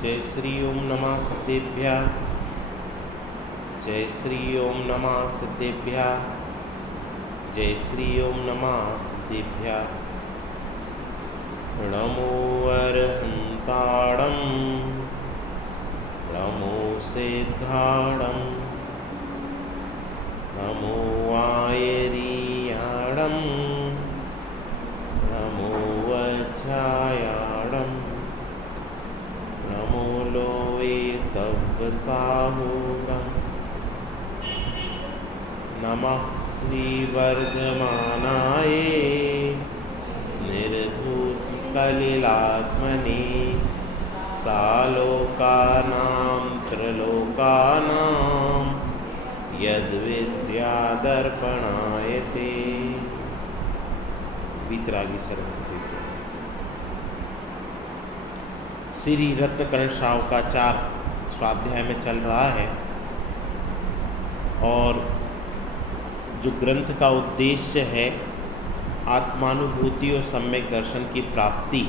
जय श्री ओम नमः सिद्धेभ्यः। जय श्री ओम नमः सिद्धेभ्यः। जय श्री ओम नमः सिद्धेभ्यः। नमो अरहन्ताणं नमो सिद्धाणं नमो आयरीयाणं नमो वज्रायाणं नमो लोवे सव्वसाहूणं नमः श्रीवर्धमानाय निर्धूतकलिलात्मने सालोकानां त्रिलोकानां यद्विद्यादर्पणायते। वीतरागी शरण। श्री रत्नकर्ण श्रावकाचार स्वाध्याय में चल रहा है और जो ग्रंथ का उद्देश्य है आत्मानुभूति और सम्यक दर्शन की प्राप्ति,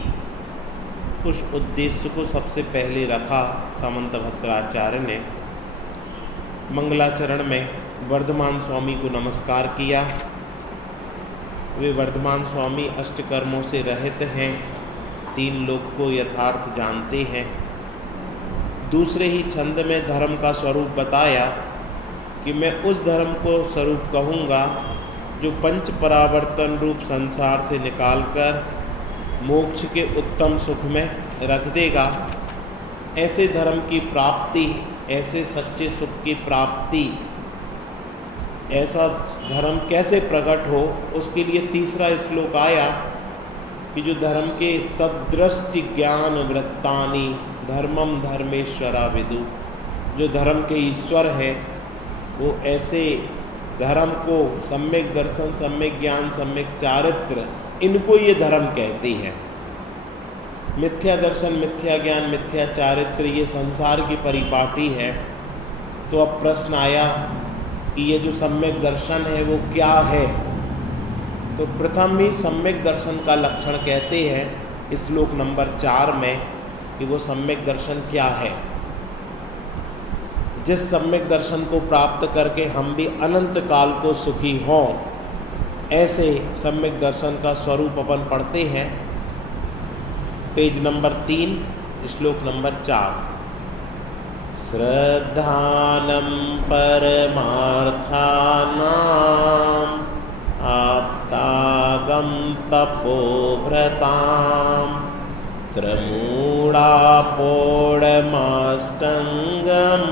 उस उद्देश्य को सबसे पहले रखा सामंत भद्राचार्य ने। मंगलाचरण में वर्धमान स्वामी को नमस्कार किया। वे वर्धमान स्वामी अष्टकर्मों से रहित हैं, तीन लोक को यथार्थ जानते हैं। दूसरे ही छंद में धर्म का स्वरूप बताया कि मैं उस धर्म को स्वरूप कहूँगा जो पंच परावर्तन रूप संसार से निकालकर मोक्ष के उत्तम सुख में रख देगा। ऐसे धर्म की प्राप्ति, ऐसे सच्चे सुख की प्राप्ति, ऐसा धर्म कैसे प्रकट हो, उसके लिए तीसरा श्लोक आया कि जो धर्म के सदृष्टि ज्ञान वृत्तानि धर्मम धर्मेश्वरा विदु, जो धर्म के ईश्वर है वो ऐसे धर्म को सम्यक दर्शन, सम्यक ज्ञान, सम्यक चारित्र, इनको ये धर्म कहते हैं। मिथ्या दर्शन, मिथ्या ज्ञान, मिथ्या चारित्र ये संसार की परिपाटी है। तो अब प्रश्न आया कि ये जो सम्यक दर्शन है वो क्या है। तो प्रथम ही सम्यक दर्शन का लक्षण कहते हैं श्लोक नंबर 4 में कि वो सम्यक दर्शन क्या है। जिस सम्यक दर्शन को प्राप्त करके हम भी अनंत काल को सुखी हों, ऐसे सम्यक दर्शन का स्वरूप अपन पढ़ते हैं। पेज नंबर 3 श्लोक नंबर 4। श्रद्धानं परमार्थानां आप्तागं तपोभृतां त्रमूढापोढमाष्टङ्गं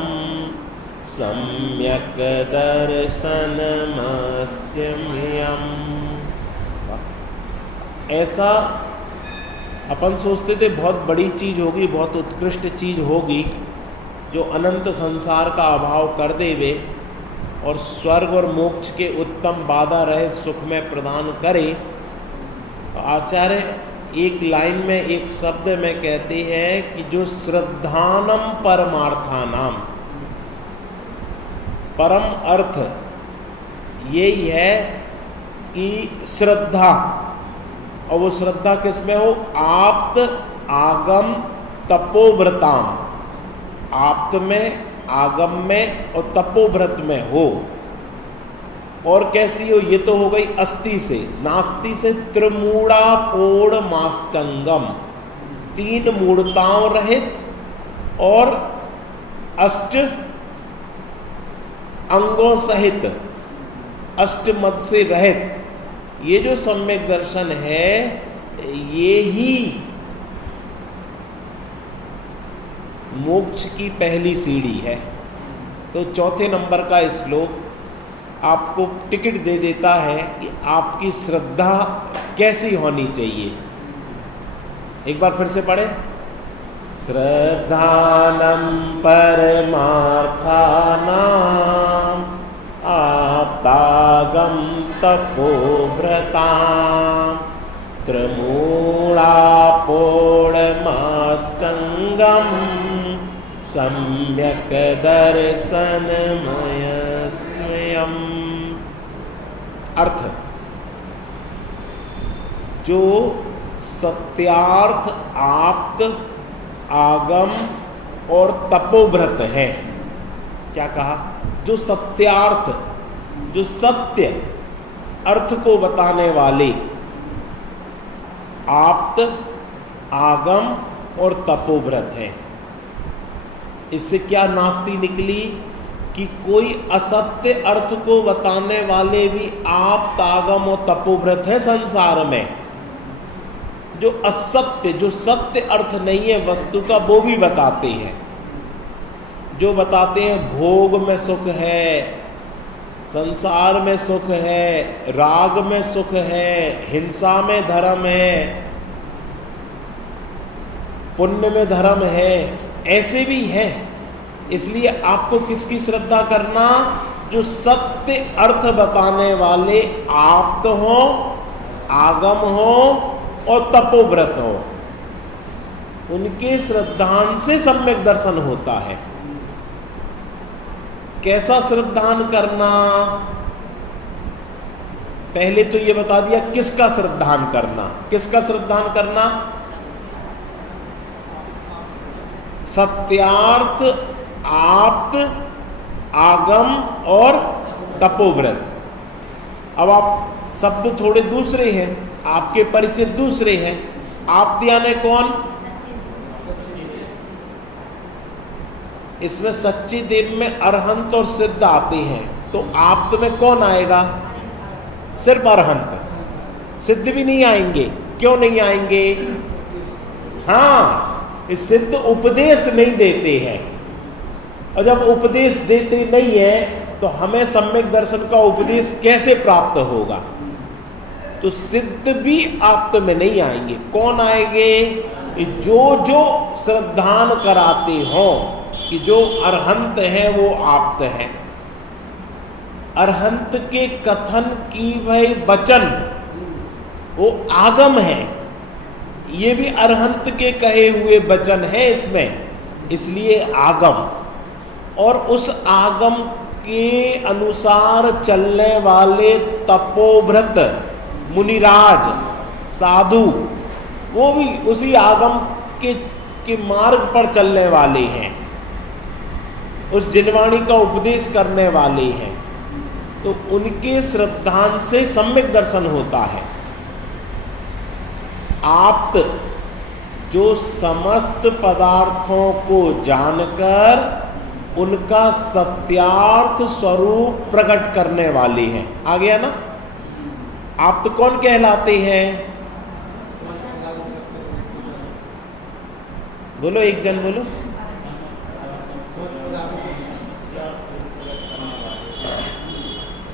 सम्यक् दर्शनमस्म्यहम्। ऐसा अपन सोचते थे बहुत बड़ी चीज़ होगी, बहुत उत्कृष्ट चीज़ होगी जो अनंत संसार का अभाव कर देवे और स्वर्ग और मोक्ष के उत्तम बाधा रहित सुख में प्रदान करे। आचार्य एक लाइन में, एक शब्द में कहते हैं कि जो श्रद्धानम परमार्थानाम, परम अर्थ यही है कि श्रद्धा, और वो श्रद्धा किसमें हो? आप्त आगम तपोव्रताम, आप्त में, आगम में और तपोव्रत में हो। और कैसी हो? ये तो हो गई अस्ति से, नास्ति से त्रिमूढ़ापोढ़ माष्टंगम, 3 मूढ़ताओं रहित और अष्ट अंगों सहित, अष्टमद से रहित। ये जो सम्यक दर्शन है ये ही मोक्ष की पहली सीढ़ी है। तो चौथे नंबर का श्लोक आपको टिकट दे देता है कि आपकी श्रद्धा कैसी होनी चाहिए। एक बार फिर से पढ़े। श्रद्धानं परमार्थानां आप्तागं तपोव्रतां त्रमूढापोढमाष्टङ्गं सम्यक् दर्शनमस्म्यहम्। अर्थ, जो सत्यार्थ, आप्त, आगम और तपोव्रत हैं। क्या कहा? जो सत्यार्थ, जो सत्य अर्थ को बताने वाले आप्त, आगम और तपोव्रत हैं। इससे क्या नास्ति निकली कि कोई असत्य अर्थ को बताने वाले भी आप्त, आगम और तपोव्रत है संसार में। जो असत्य, जो सत्य अर्थ नहीं है वस्तु का, वो भी बताते हैं। जो बताते हैं भोग में सुख है, संसार में सुख है, राग में सुख है, हिंसा में धर्म है, पुण्य में धर्म है, ऐसे भी हैं। इसलिए आपको किसकी श्रद्धा करना? जो सत्य अर्थ बताने वाले आप्त हो, आगम हो और तपोव्रत हो, उनके श्रद्धान से सम्यक दर्शन होता है। कैसा श्रद्धान करना? पहले तो ये बता दिया किसका श्रद्धान करना। किसका श्रद्धान करना? सत्यार्थ, आप्त, आगम और तपोव्रत। अब आप शब्द थोड़े दूसरे हैं, आपके परिचित दूसरे हैं। आप्त यानी कौन? इसमें सच्ची देव में अरहंत और सिद्ध आते हैं, तो आप्त में कौन आएगा? सिर्फ अरहंत। सिद्ध भी नहीं आएंगे। क्यों नहीं आएंगे? हाँ, सिद्ध उपदेश नहीं देते हैं, और जब उपदेश देते नहीं है तो हमें सम्यक दर्शन का उपदेश कैसे प्राप्त होगा? तो सिद्ध भी आप्त में नहीं आएंगे। कौन आएंगे? जो जो श्रद्धान कराते हो कि जो अरहंत है वो आप्त है। अरहंत के कथन की भाई वचन वो आगम है। ये भी अरहंत के कहे हुए वचन है इसमें, इसलिए आगम। और उस आगम के अनुसार चलने वाले तपोव्रत, मुनिराज, साधु, वो भी उसी आगम के मार्ग पर चलने वाले हैं, उस जिनवाणी का उपदेश करने वाले हैं। तो उनके श्रद्धान से सम्यक दर्शन होता है। आप्त जो समस्त पदार्थों को जानकर उनका सत्यार्थ स्वरूप प्रकट करने वाले हैं। आ गया ना? आप्त कौन कहलाते हैं? बोलो, एक जन बोलो।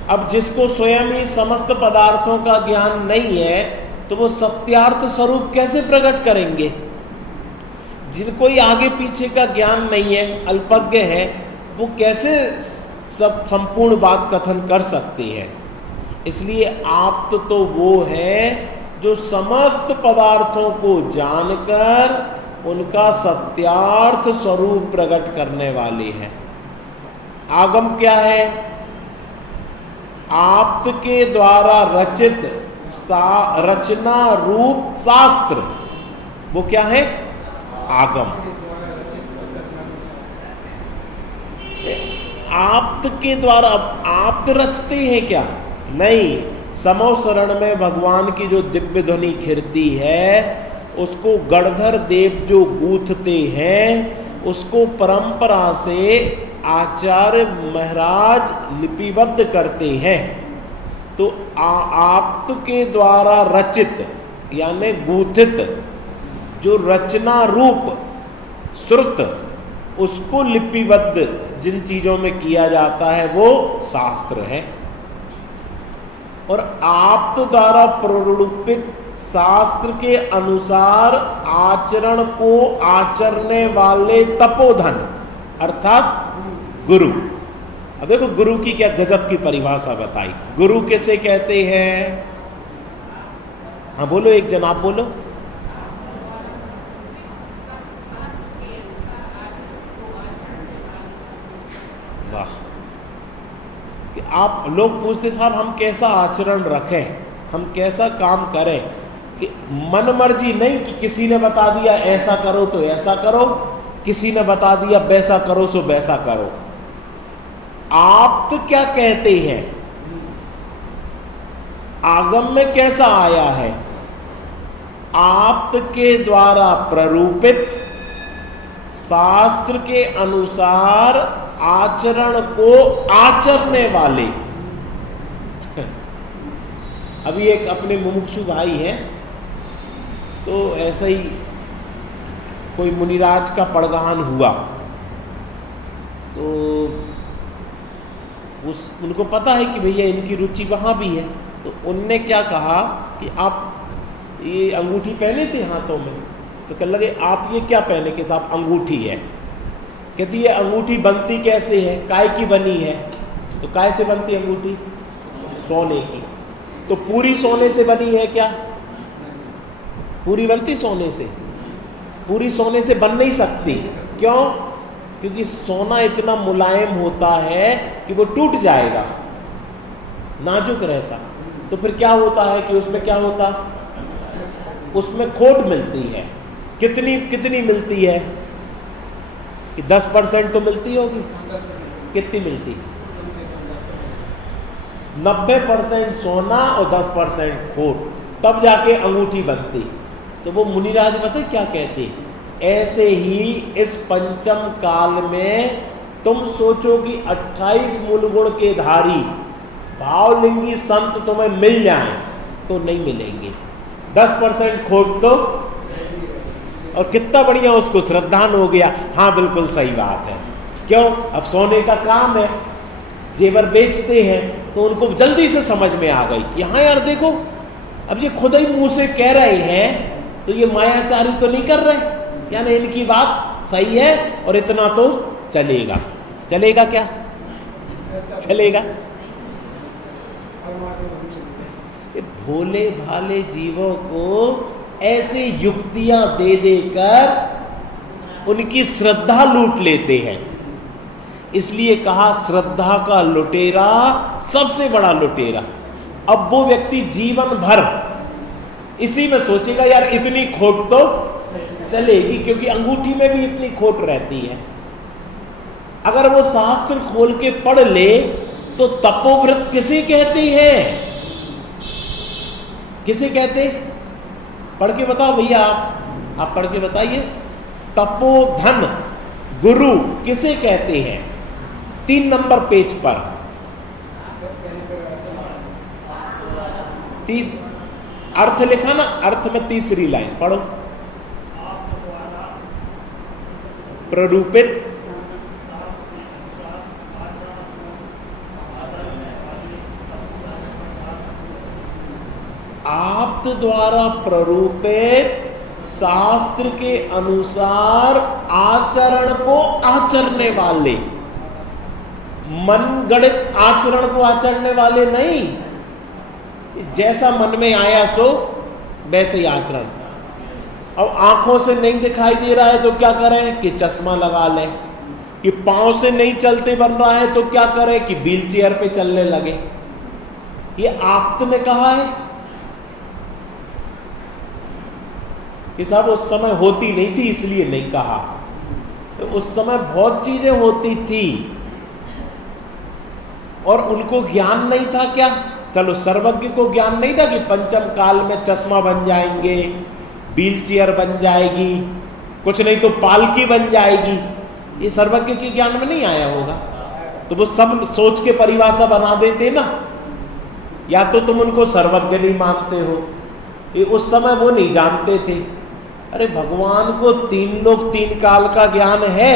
अब जिसको स्वयं ही समस्त पदार्थों का ज्ञान नहीं है तो वो सत्यार्थ स्वरूप कैसे प्रकट करेंगे? जिनको ही आगे पीछे का ज्ञान नहीं है, अल्पज्ञ है, वो कैसे सब संपूर्ण बात कथन कर सकते हैं? इसलिए आप्त तो वो है जो समस्त पदार्थों को जानकर उनका सत्यार्थ स्वरूप प्रकट करने वाले हैं। आगम क्या है? आप्त के द्वारा रचित रचना रूप शास्त्र, वो क्या है? आगम। आप्त के द्वारा। आप्त रचते हैं क्या? नहीं। समो शरण में भगवान की जो दिव्य ध्वनि खिरती है उसको गणधर देव जो गूंथते हैं, उसको परंपरा से आचार्य महाराज लिपिबद्ध करते हैं। तो आप्त के द्वारा रचित यानी गूथित जो रचना रूप श्रुत, उसको लिपिबद्ध जिन चीजों में किया जाता है वो शास्त्र है। और आप्त द्वारा प्ररूपित शास्त्र के अनुसार आचरण को आचरने वाले तपोधन अर्थात गुरु। अब देखो गुरु की क्या गजब की परिभाषा बताई। गुरु कैसे कहते हैं? हाँ बोलो, एक जन आप बोलो। वाह। कि आप लोग पूछते साहब हम कैसा आचरण रखें, हम कैसा काम करें, कि मन मर्जी नहीं कि किसी ने बता दिया ऐसा करो तो ऐसा करो, किसी ने बता दिया वैसा करो सो वैसा करो। आप तो क्या कहते हैं, आगम में कैसा आया है, आप्त के द्वारा प्ररूपित शास्त्र के अनुसार आचरण को आचरने वाले। अभी एक अपने मुमुक्षु भाई हैं, तो ऐसा ही कोई मुनिराज का पड़गान हुआ, तो उनको पता है कि भैया इनकी रुचि वहाँ भी है, तो उनने क्या कहा कि आप ये अंगूठी पहने थे हाथों में, तो कहने लगे आप ये क्या पहने के साथ अंगूठी है। कहती है अंगूठी बनती कैसे है, काय की बनी है, तो काय से बनती अंगूठी, सोने की। तो पूरी सोने से बनी है क्या, पूरी बनती सोने से, पूरी सोने से बन नहीं सकती। क्यों, क्योंकि सोना इतना मुलायम होता है कि वो टूट जाएगा, नाजुक रहता। तो फिर क्या होता है कि उसमें क्या होता, उसमें खोट मिलती है। कितनी कितनी मिलती है कि 10% तो मिलती होगी, कितनी मिलती, 90% सोना और 10% खोट, तब जाके अंगूठी बनती। तो वो मुनिराज पता क्या कहते, ऐसे ही इस पंचम काल में तुम सोचो कि 28 मूल गुण के धारी भावलिंगी संत तुम्हें मिल जाएं, तो नहीं मिलेंगे। 10% खोट तो, और कितना बढ़िया उसको श्रद्धान हो गया। हाँ बिल्कुल सही बात है। क्यों, अब सोने का काम है, जेवर बेचते हैं, तो उनको जल्दी से समझ में आ गई कि हाँ यार देखो, अब ये खुद ही मुंह से कह रहे हैं, तो ये मायाचारी तो नहीं कर रहे, यानी इनकी बात सही है और इतना तो चलेगा। चलेगा क्या, चलेगा। भोले भाले जीवों को ऐसे युक्तियां दे देकर उनकी श्रद्धा लूट लेते हैं। इसलिए कहा श्रद्धा का लुटेरा सबसे बड़ा लुटेरा। अब वो व्यक्ति जीवन भर इसी में सोचेगा यार इतनी खोट तो चलेगी, क्योंकि अंगूठी में भी इतनी खोट रहती है। अगर वो शास्त्र खोल के पढ़ ले तो तपोव्रत किसे कहते हैं, किसे कहते, पढ़ के बताओ भैया, आप पढ़ के बताइए। तपोधन गुरु किसे कहते हैं, 3 नंबर पेज पर 30 अर्थ लिखा ना, अर्थ में तीसरी लाइन पढ़ो। प्ररूपित आप्त द्वारा प्ररूपित शास्त्र के अनुसार आचरण को आचरने वाले, मन गणित आचरण को आचरने वाले नहीं, जैसा मन में आया सो वैसे ही आचरण। अब आंखों से नहीं दिखाई दे रहा है तो क्या करें कि चश्मा लगा लें, कि पांव से नहीं चलते बन रहा है तो क्या करें कि व्हील चेयर पे चलने लगे। ये आप्त ने कहा है कि साहब उस समय होती नहीं थी इसलिए नहीं कहा, तो उस समय बहुत चीजें होती थी और उनको ज्ञान नहीं था। क्या, चलो सर्वज्ञ को ज्ञान नहीं था कि पंचम काल में चश्मा बन जाएंगे, व्हील चेयर बन जाएगी, कुछ नहीं तो पालकी बन जाएगी, ये सर्वज्ञ के ज्ञान में नहीं आया होगा। तो वो सब सोच के परिभाषा बना देते ना, या तो तुम उनको सर्वज्ञ नहीं मानते हो, ये उस समय वो नहीं जानते थे। अरे भगवान को 3 लोक 3 काल का ज्ञान है,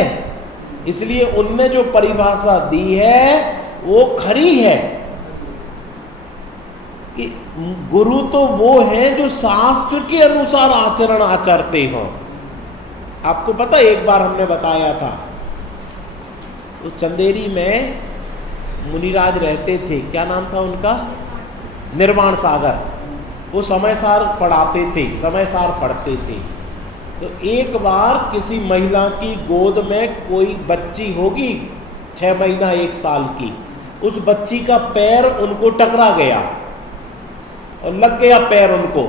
इसलिए उनने जो परिभाषा दी है वो खरी है कि गुरु तो वो हैं जो शास्त्र के अनुसार आचरण आचरते हो। आपको पता एक बार हमने बताया था, तो चंदेरी में मुनिराज रहते थे, क्या नाम था उनका, निर्वाण सागर। वो समय सार पढ़ाते थे, समय सार पढ़ते थे। तो एक बार किसी महिला की गोद में कोई बच्ची होगी 6 महीना 1 साल की, उस बच्ची का पैर उनको टकरा गया और लग गया पैर उनको,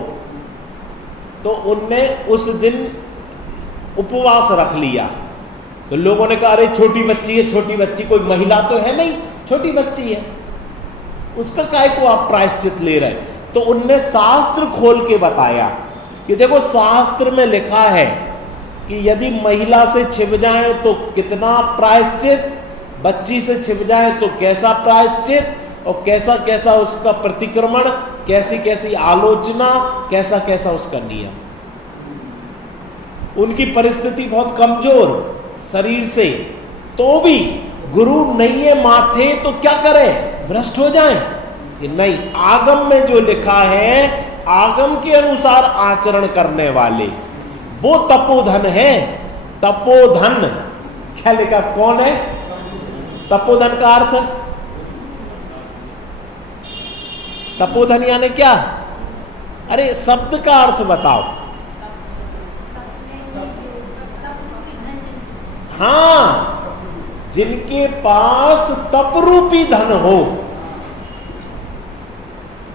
तो उनने उस दिन उपवास रख लिया तो लोगों ने कहा अरे छोटी बच्ची है, छोटी बच्ची, कोई महिला तो है नहीं, छोटी बच्ची है, उसका काहे को आप प्रायश्चित ले रहे? तो उनने शास्त्र खोल के बताया कि देखो शास्त्र में लिखा है कि यदि महिला से छिप जाए तो कितना प्रायश्चित, बच्ची से छिप जाए तो कैसा प्रायश्चित, और कैसा कैसा उसका प्रतिक्रमण, कैसी कैसी आलोचना, कैसा कैसा उसका नियम। उनकी परिस्थिति बहुत कमजोर शरीर से, तो भी गुरु नहीं है माथे तो क्या करें, भ्रष्ट हो जाएं? कि नहीं, आगम में जो लिखा है, आगम के अनुसार आचरण करने वाले वो तपोधन है। तपोधन क्या लिखा, कौन है? तपोधन का अर्थ, तपोधन यानी क्या? अरे शब्द का अर्थ बताओ। हाँ, जिनके पास तप रूपी धन हो।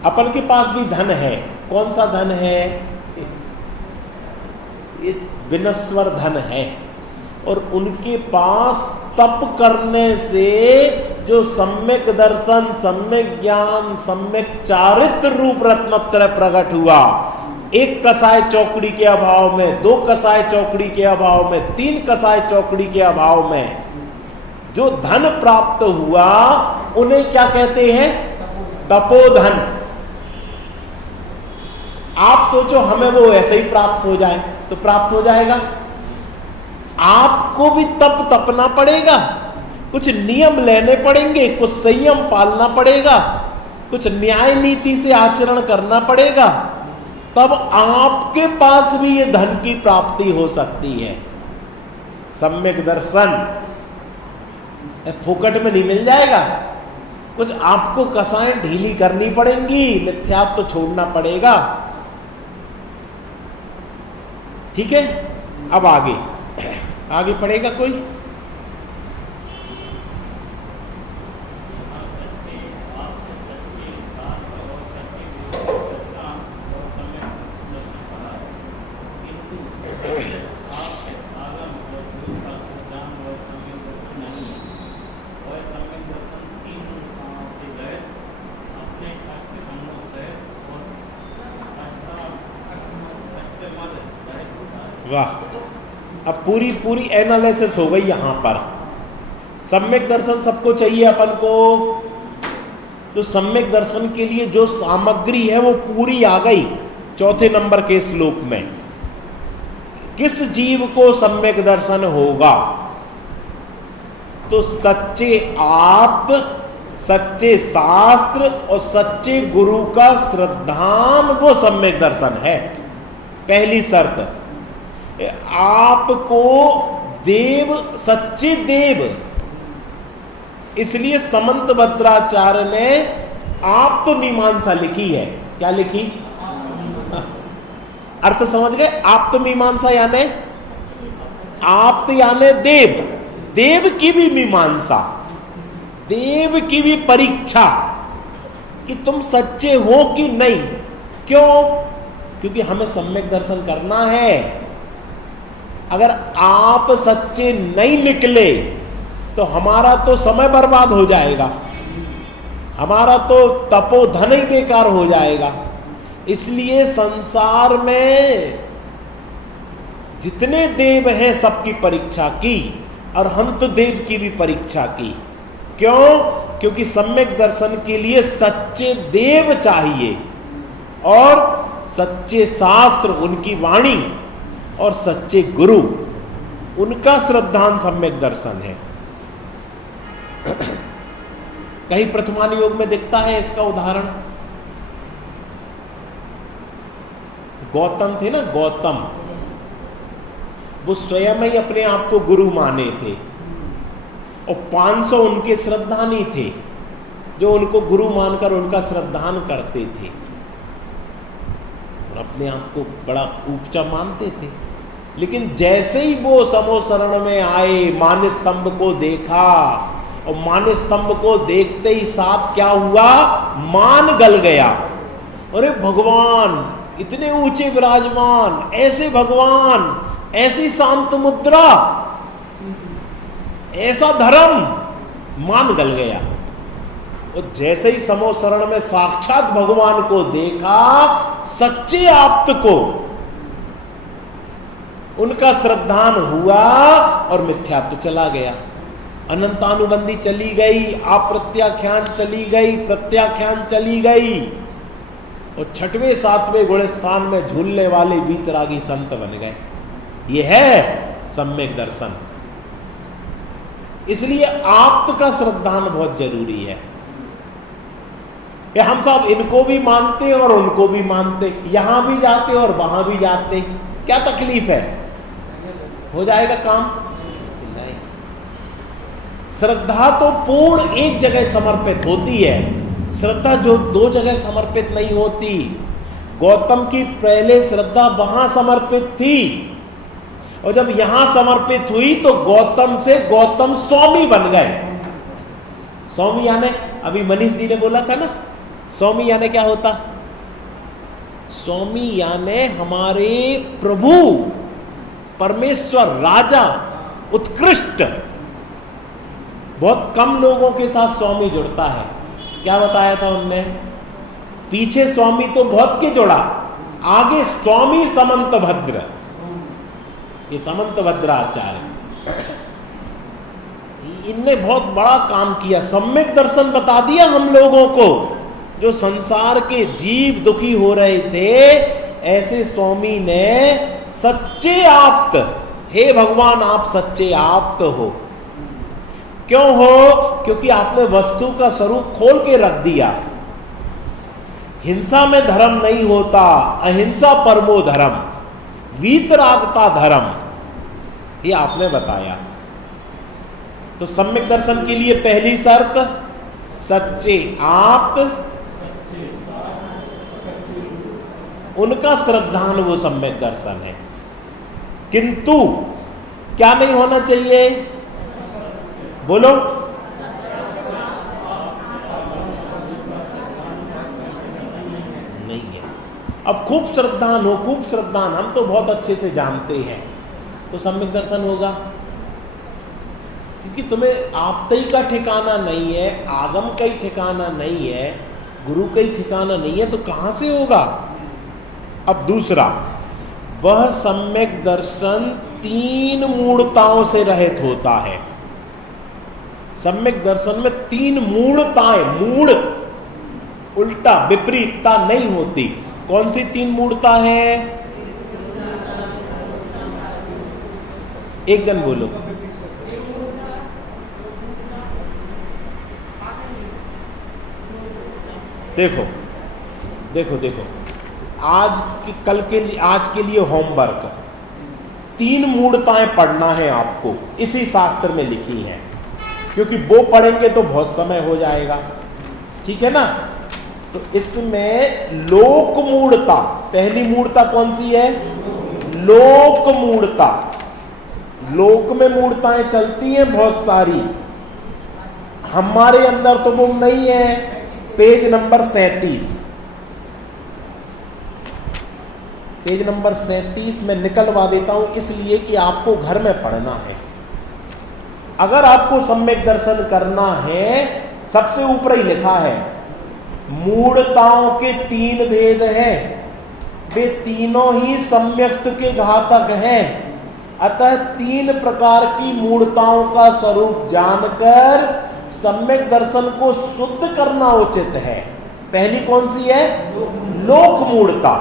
अपन के पास भी धन है, कौन सा धन है? ये विनस्वर धन है, और उनके पास तप करने से जो सम्यक दर्शन, सम्यक ज्ञान, सम्यक चारित्र रूप रत्नत्रय प्रकट हुआ, एक कसाय चौकड़ी के अभाव में, दो कसाय चौकड़ी के अभाव में, तीन कसाय चौकड़ी के अभाव में जो धन प्राप्त हुआ, उन्हें क्या कहते हैं? तपोधन। आप सोचो हमें वो ऐसे ही प्राप्त हो जाए तो प्राप्त हो जाएगा? आपको भी तप तपना पड़ेगा, कुछ नियम लेने पड़ेंगे, कुछ संयम पालना पड़ेगा, कुछ न्याय नीति से आचरण करना पड़ेगा, तब आपके पास भी ये धन की प्राप्ति हो सकती है। सम्यक दर्शन फोकट में नहीं मिल जाएगा, कुछ आपको कसाएं ढीली करनी पड़ेंगी, मिथ्यात्व तो छोड़ना पड़ेगा। ठीक है, अब आगे पढ़ेगा कोई? वाह, अब पूरी एनालिसिस हो गई यहां पर। सम्यक दर्शन सबको चाहिए अपन को, तो सम्यक दर्शन के लिए जो सामग्री है वो पूरी आ गई चौथे नंबर के श्लोक में। किस जीव को सम्यक दर्शन होगा? तो सच्चे आप्त, सच्चे शास्त्र और सच्चे गुरु का श्रद्धान वो सम्यक दर्शन है। पहली शर्त, आपको देव, सच्चे देव, इसलिए समंत भद्राचार्य ने आप तो मीमांसा लिखी है। क्या लिखी? अर्थ समझ गए? आप तो मीमांसा यानी आप यानी देव, देव की भी मीमांसा, देव की भी परीक्षा कि तुम सच्चे हो कि नहीं। क्यों? क्योंकि हमें सम्यक दर्शन करना है। अगर आप सच्चे नहीं निकले तो हमारा तो समय बर्बाद हो जाएगा, हमारा तो तपोधन ही बेकार हो जाएगा। इसलिए संसार में जितने देव हैं सबकी परीक्षा की, और हंत देव की भी परीक्षा की। क्यों? क्योंकि सम्यक दर्शन के लिए सच्चे देव चाहिए, और सच्चे शास्त्र, उनकी वाणी, और सच्चे गुरु, उनका श्रद्धान सम्यक दर्शन है। कहीं प्रथमान योग में दिखता है इसका उदाहरण। गौतम थे ना, गौतम, वो स्वयं ही अपने आप को गुरु माने थे, और 500 उनके श्रद्धानी थे जो उनको गुरु मानकर उनका श्रद्धान करते थे, और अपने आप को बड़ा ऊंचा मानते थे। लेकिन जैसे ही वो समो शरण में आए, मान स्तंभ को देखा, और मान स्तंभ को देखते ही साथ क्या हुआ? मान गल गया। अरे भगवान इतने ऊंचे विराजमान, ऐसे भगवान, ऐसी शांत मुद्रा, ऐसा धर्म मान गल गया। और जैसे ही समोसरण में साक्षात भगवान को देखा, सच्चे आप्त को, उनका श्रद्धान हुआ और मिथ्यात्व चला गया। अनंतानुबंधी चली गई, अप्रत्याख्यान चली गई, प्रत्याख्यान चली गई, और छठवें सातवें गुणस्थान में झूलने वाले वीतरागी संत बन गए। ये है सम्यक दर्शन। इसलिए आप्त का श्रद्धान बहुत जरूरी है। हम सब इनको भी मानते और उनको भी मानते, यहां भी जाते और वहां भी जाते, क्या तकलीफ है? हो जाएगा काम? नहीं। श्रद्धा तो पूर्ण एक जगह समर्पित होती है, श्रद्धा जो दो जगह समर्पित नहीं होती। गौतम की पहले श्रद्धा वहां समर्पित थी, और जब यहां समर्पित हुई तो गौतम से गौतम स्वामी बन गए। स्वामी यानी, अभी मनीष जी ने बोला था ना, स्वामी यानी क्या होता? स्वामी यानी हमारे प्रभु, परमेश्वर, राजा, उत्कृष्ट। बहुत कम लोगों के साथ स्वामी जुड़ता है। क्या बताया था उनने? पीछे स्वामी तो बहुत के जुड़ा, आगे स्वामी समंत भद्र, ये समंत भद्राचार्य, इनने बहुत बड़ा काम किया। सम्यक दर्शन बता दिया हम लोगों को। जो संसार के जीव दुखी हो रहे थे, ऐसे स्वामी ने सच्चे आप्त, हे भगवान आप सच्चे आप्त हो। क्यों हो? क्योंकि आपने वस्तु का स्वरूप खोल के रख दिया। हिंसा में धर्म नहीं होता, अहिंसा परमो धर्म, वीतरागता धर्म, ये आपने बताया। तो सम्यक दर्शन के लिए पहली शर्त सच्चे आप्त, उनका श्रद्धान वो सम्यक दर्शन है। किंतु क्या नहीं होना चाहिए? बोलो। नहीं है। अब खूब श्रद्धान हो, खूब श्रद्धान, हम तो बहुत अच्छे से जानते हैं, तो सम्यक दर्शन होगा? क्योंकि तुम्हें आपते का ठिकाना नहीं है, आगम का ही ठिकाना नहीं है, गुरु का ही ठिकाना नहीं है, तो कहां से होगा? अब दूसरा, वह सम्यक दर्शन तीन मूढ़ताओं से रहित होता है। सम्यक दर्शन में तीन मूढ़ताएं, मूढ़ उल्टा विपरीतता नहीं होती। कौन सी तीन मूढ़ता है? एक जन बोलो। देखो देखो देखो, आज के लिए होमवर्क, तीन मूढ़ताएं पढ़ना है आपको, इसी शास्त्र में लिखी है, क्योंकि वो पढ़ेंगे तो बहुत समय हो जाएगा, ठीक है ना? तो इसमें लोक मूढ़ता, पहली मूढ़ता कौन सी है? लोक मूढ़ता। लोक में मूढ़ताएं चलती हैं बहुत सारी, हमारे अंदर तो वो नहीं है। पेज नंबर 37, पेज नंबर 37 में निकलवा देता हूं, इसलिए कि आपको घर में पढ़ना है। अगर आपको सम्यक दर्शन करना है, सबसे ऊपर ही लिखा है मूढ़ताओं के तीन भेद हैं, वे तीनों ही सम्यक्त के घातक हैं। अतः तीन प्रकार की मूढ़ताओं का स्वरूप जानकर सम्यक दर्शन को शुद्ध करना उचित है। पहली कौन सी है? लोक मूढ़ता।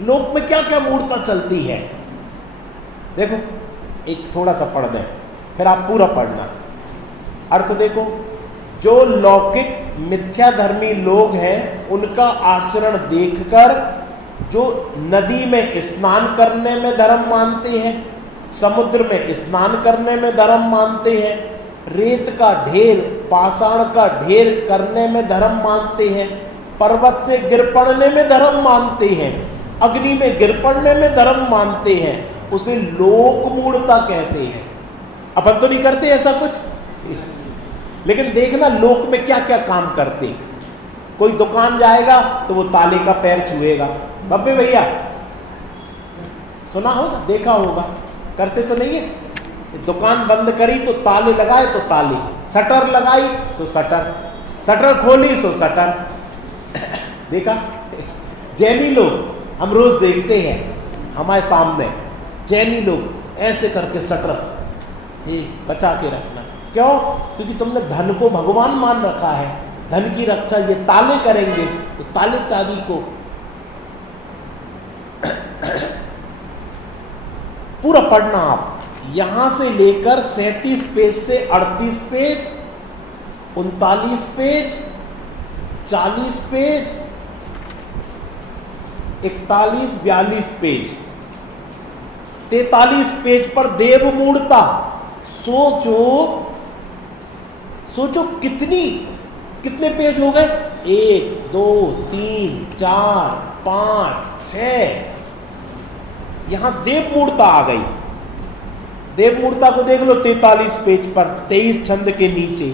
लोक में क्या क्या मूढ़ता चलती है? देखो, एक थोड़ा सा पढ़ दें, फिर आप पूरा पढ़ना। अर्थ देखो, जो लौकिक मिथ्याधर्मी लोग हैं, उनका आचरण देखकर जो नदी में स्नान करने में धर्म मानते हैं, समुद्र में स्नान करने में धर्म मानते हैं, रेत का ढेर, पाषाण का ढेर करने में धर्म मानते हैं, पर्वत से गिर पड़ने में धर्म मानते हैं, अग्नि में गिर पड़ने में धर्म मानते हैं, उसे लोक मूढ़ता कहते हैं। अपन तो नहीं करते ऐसा कुछ, लेकिन देखना लोक में क्या क्या काम करते। कोई दुकान जाएगा तो वो ताले का पैर छुएगा, बब्बे भैया सुना होगा, देखा होगा, करते तो नहीं है। दुकान बंद करी तो ताले लगाए तो ताले, शटर लगाई तो शटर, शटर खोली तो शटर। देखा, जैनी लोग हम रोज देखते हैं हमारे सामने, जैनी लोग ऐसे करके शटर बचा के रखना। क्यों? क्योंकि तुमने धन को भगवान मान रखा है, धन की रक्षा ये ताले करेंगे, तो ताले चाबी को पूरा पढ़ना आप, यहां से लेकर 37 पेज से 38 page, 39 page, 40 page, 41, 42 page, 43 page पर देव मूढ़ता। सोचो कितने पेज हो गए? 1, 2, 3, 4, 5, 6। यहां देव मूढ़ता आ गई। देव मूढ़ता को देख लो 43 पेज पर, 23 छंद के नीचे।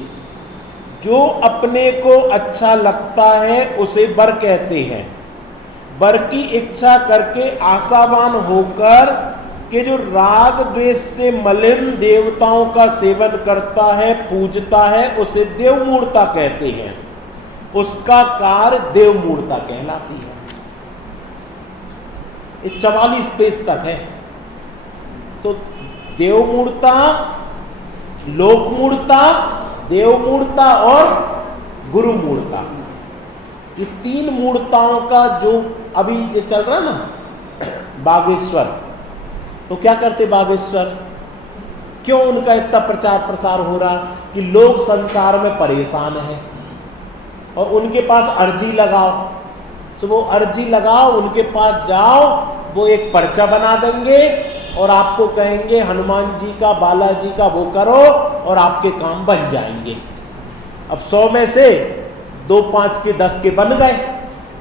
जो अपने को अच्छा लगता है उसे वर कहते हैं। वर की इच्छा करके आशावान होकर कि जो राग द्वेष से मलिन देवताओं का सेवन करता है, पूजता है, उसे देव मूढ़ता कहते हैं। उसका कार्य देव मूढ़ता कहलाती है। 44 पेज तक है। तो देव मूढ़ता, लोक मूढ़ता, देव मूढ़ता और गुरु मूढ़ता, ये 3 मूढ़ताओं का जो अभी ये चल रहा ना बागेश्वर, तो क्या करते बागेश्वर? क्यों उनका इतना प्रचार प्रसार हो रहा? कि लोग संसार में परेशान हैं और उनके पास अर्जी लगाओ। तो वो अर्जी लगाओ, उनके पास जाओ, वो एक पर्चा बना देंगे और आपको कहेंगे हनुमान जी का, बालाजी का वो करो और आपके काम बन जाएंगे। अब 100 में से 2, 5 के 10 के बन गए।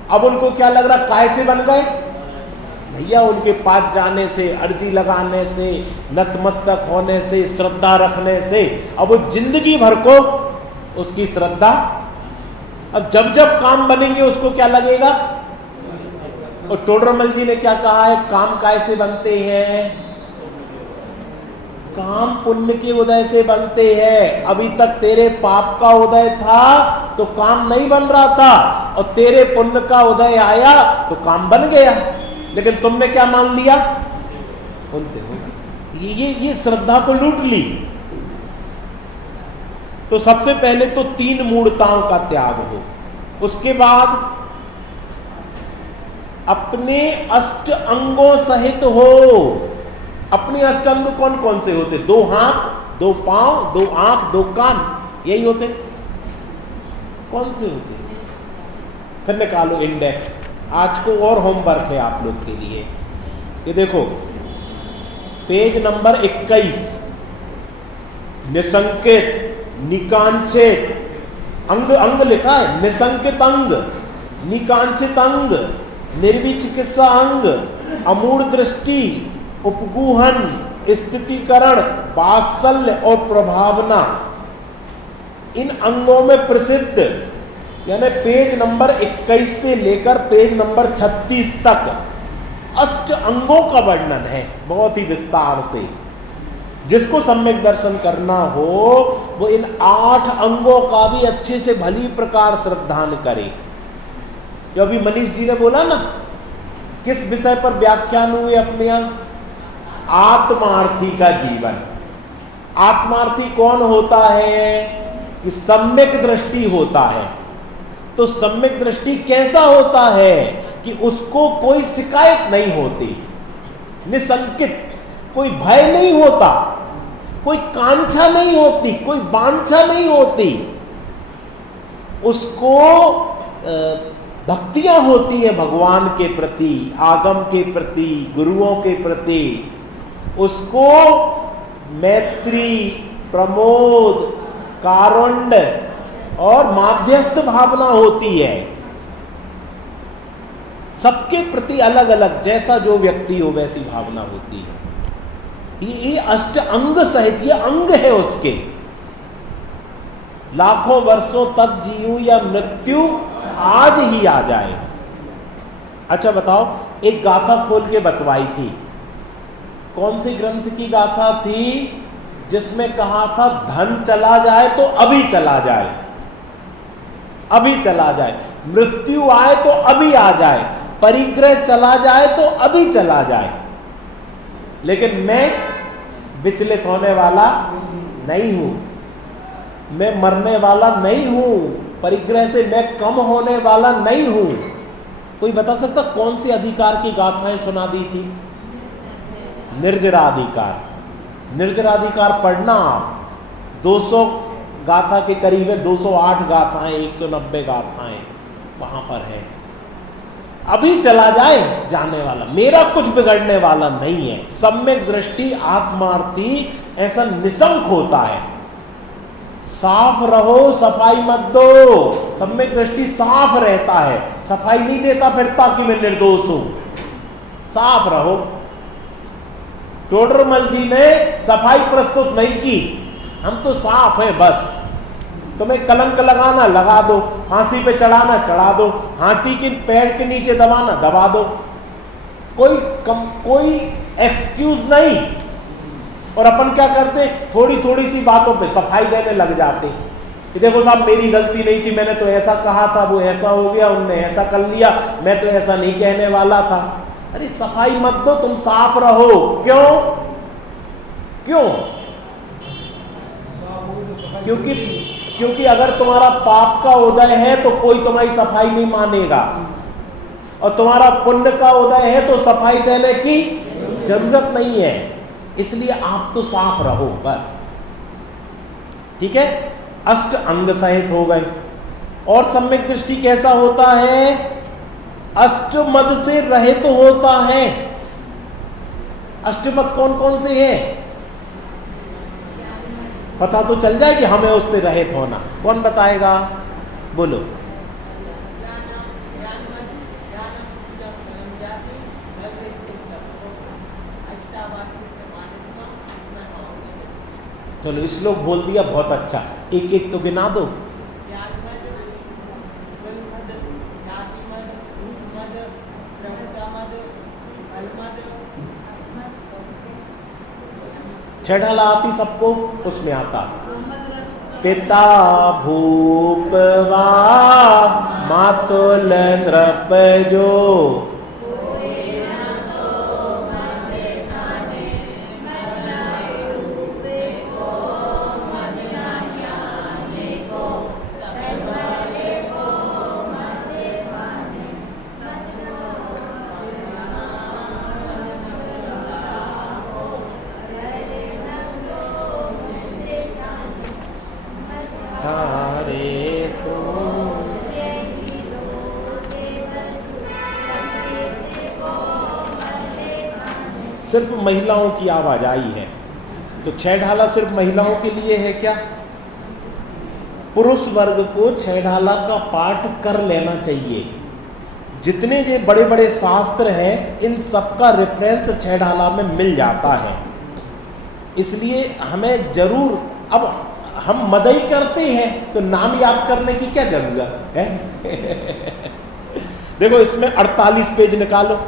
अब उनको क्या लग रहा, काय से बन गए? भैया उनके पास जाने से, अर्जी लगाने से, नतमस्तक होने से, श्रद्धा रखने से, अब वो जिंदगी भर को उसकी श्रद्धा। अब जब जब काम बनेंगे उसको क्या लगेगा? और टोडरमल जी ने क्या कहा है, काम कैसे बनते हैं? काम पुण्य के उदय से बनते हैं। अभी तक तेरे पाप का उदय था तो काम नहीं बन रहा था, और तेरे पुण्य का उदय आया तो काम बन गया। लेकिन तुमने क्या मान लिया? उनसे होगा। ये श्रद्धा को लूट ली। तो सबसे पहले तो 3 मूढ़ताओं का त्याग हो। उसके बाद अपने अष्ट अंगों सहित हो। अपने अष्ट अंग कौन कौन से होते? 2 हाथ, 2 पांव, 2 आंख, 2 कान, यही होते। कौन से होते? फिर निकालो इंडेक्स। आज को और होमवर्क है आप लोग के लिए। ये देखो पेज नंबर 21, निसंकित, निकांक्षित, अंग लिखा है, निसंकित अंग, निकांक्षित अंग, निर्विचिकित्सा अंग, अमूढ़ दृष्टि, उपगूहन, स्थितिकरण, वात्सल्य और प्रभावना। इन अंगों में प्रसिद्ध, यानी पेज नंबर 21 से लेकर पेज नंबर 36 तक अष्ट अंगों का वर्णन है, बहुत ही विस्तार से। जिसको सम्यक दर्शन करना हो वो इन 8 अंगों का भी अच्छे से भली प्रकार श्रद्धान करे। जो अभी मनीष जी ने बोला ना, किस विषय पर व्याख्यान हुए अपने यहाँ? आत्मार्थी का जीवन। आत्मार्थी कौन होता है? कि सम्यक दृष्टि होता है। तो सम्यक दृष्टि कैसा होता है? कि उसको कोई शिकायत नहीं होती, निसंकित, कोई भय नहीं होता, कोई कांक्षा नहीं होती, कोई वांछा नहीं होती। उसको भक्तियां होती हैं भगवान के प्रति, आगम के प्रति, गुरुओं के प्रति। उसको मैत्री, प्रमोद, कारुण्य और माध्यस्थ भावना होती है। सबके प्रति अलग अलग, जैसा जो व्यक्ति हो वैसी भावना होती है। ये अष्ट अंग सहित ये अंग है उसके। लाखों वर्षों तक जीऊं या मृत्यु आज ही आ जाए। अच्छा बताओ, एक गाथा खोल के बतवाई थी। कौन सी ग्रंथ की गाथा थी? जिसमें कहा था धन चला जाए तो अभी चला जाए, अभी चला जाए, मृत्यु आए तो अभी आ जाए, परिग्रह चला जाए तो अभी चला जाए। लेकिन मैं विचलित होने वाला नहीं हूं, मैं मरने वाला नहीं हूं, परिग्रह से मैं कम होने वाला नहीं हूं। कोई बता सकता कौन सी अधिकार की गाथाएं सुना दी थी? निर्जराधिकार। निर्जराधिकार पढ़ना आप, 200 गाथा के करीब है, 208 गाथाएं, 190 गाथाएं वहां पर है। अभी चला जाए जाने वाला, मेरा कुछ बिगड़ने वाला नहीं है। सम्यक दृष्टि आत्मार्थी ऐसा निशंक होता है। साफ रहो, सफाई मत दो। सम्यक दृष्टि साफ रहता है, सफाई नहीं देता फिरता कि मैं निर्दोष हूं। साफ रहो। टोडरमल जी ने सफाई प्रस्तुत नहीं की, हम तो साफ है बस। तुम्हें कलंक लगाना लगा दो, फांसी पे चढ़ाना चढ़ा दो, हाथी के पैर के नीचे दबाना दबा दो, कोई एक्सक्यूज नहीं। और अपन क्या करते, थोड़ी थोड़ी सी बातों पे सफाई देने लग जाते कि देखो साहब मेरी गलती नहीं थी, मैंने तो ऐसा कहा था, वो ऐसा हो गया, उनने ऐसा कर लिया, मैं तो ऐसा नहीं कहने वाला था। अरे सफाई मत दो, तुम साफ रहो। क्यों? क्यों? क्योंकि अगर तुम्हारा पाप का उदय है तो कोई तुम्हारी सफाई नहीं मानेगा, और तुम्हारा पुण्य का उदय है तो सफाई देने की जरूरत नहीं है। इसलिए आप तो साफ रहो बस। ठीक है, अष्ट अंग सहित हो गए। और सम्यक दृष्टि कैसा होता है? अष्टमद से रहित होता है। अष्टमद कौन कौन से हैं? पता तो चल जाए कि हमें उससे रहित होना। कौन बताएगा? बोलो। चलो श्लोक बोल दिया, बहुत अच्छा। एक एक तो गिना दो। छेड़ाला आती सबको, उसमें आता पिता भूपवा मातुल नृप जो, सिर्फ महिलाओं की आवाज आई है। तो छह ढाला सिर्फ महिलाओं के लिए है क्या? पुरुष वर्ग को छह ढाला का पाठ कर लेना चाहिए। जितने ये बड़े बड़े शास्त्र हैं, इन सब का रेफरेंस छह ढाला में मिल जाता है। इसलिए हमें जरूर, अब हम मदई करते हैं तो नाम याद करने की क्या जरूरत है? देखो इसमें 48 पेज निकालो।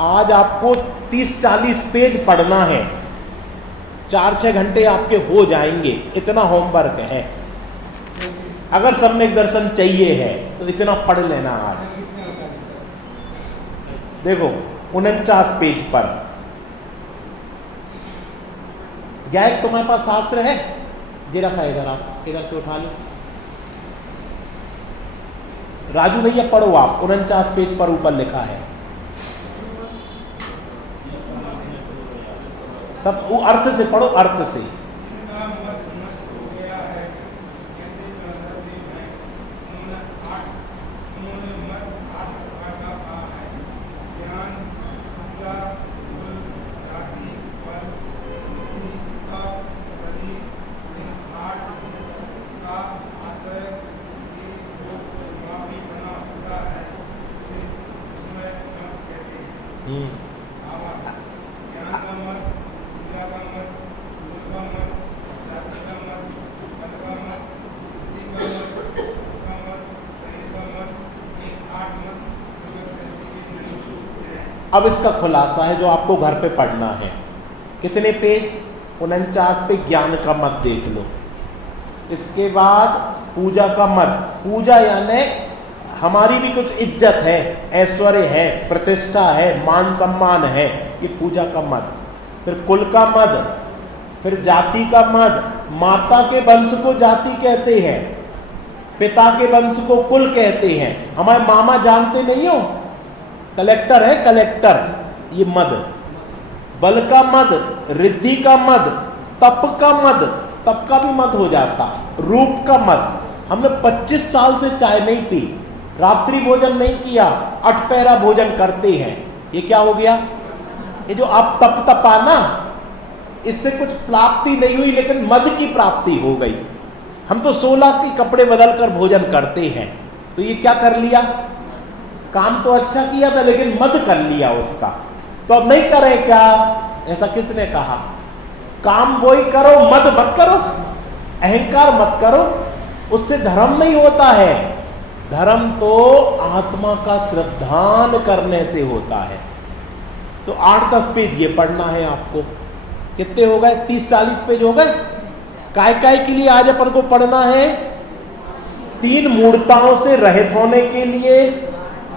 आज आपको 30-40 पेज पढ़ना है, 4-6 घंटे आपके हो जाएंगे, इतना होमवर्क है। अगर सम्यक दर्शन चाहिए है तो इतना पढ़ लेना आज। देखो 49 पेज पर गायक तुम्हारे पास शास्त्र है? ये रखा है, इधर आप इधर से उठा लो। राजू भैया पढ़ो आप, 49 पेज पर ऊपर लिखा है। सब वो अर्थ से पढ़ो, अर्थ से। अब इसका खुलासा है जो आपको घर पे पढ़ना है। कितने पेज? 49 पे ज्ञान का मत देख लो। इसके बाद पूजा का मत। पूजा यानी हमारी भी कुछ इज्जत है, ऐश्वर्य है, प्रतिष्ठा है, मान सम्मान है, ये पूजा का मत। फिर कुल का मद, फिर जाति का मद। माता के वंश को जाति कहते हैं, पिता के वंश को कुल कहते हैं। हमारे मामा जानते नहीं हो, कलेक्टर है कलेक्टर, ये मद। बल का मद, रिद्धि का मद, तप का मद, तप का भी मद हो जाता। रूप का मद, हमने 25 साल से चाय नहीं पी, रात्रि भोजन नहीं किया, 8 पहरा भोजन करते हैं, ये क्या हो गया? ये जो आप तप तपा ना, इससे कुछ प्राप्ति नहीं हुई, लेकिन मद की प्राप्ति हो गई। हम तो 16 के कपड़े बदल कर भोजन करते हैं, तो ये क्या कर लिया? काम तो अच्छा किया था, लेकिन मद कर लिया उसका। तो अब नहीं करे क्या? ऐसा किसने कहा? काम वही करो, मद मत करो, अहंकार मत करो, उससे धर्म नहीं होता है। धर्म तो आत्मा का श्रद्धान करने से होता है। तो 8-10 पेज ये पढ़ना है आपको। कितने हो गए? 30-40 पेज हो गए। काय काय के लिए आज अपन को पढ़ना है? 3 मूर्ताओं से रहित होने के लिए,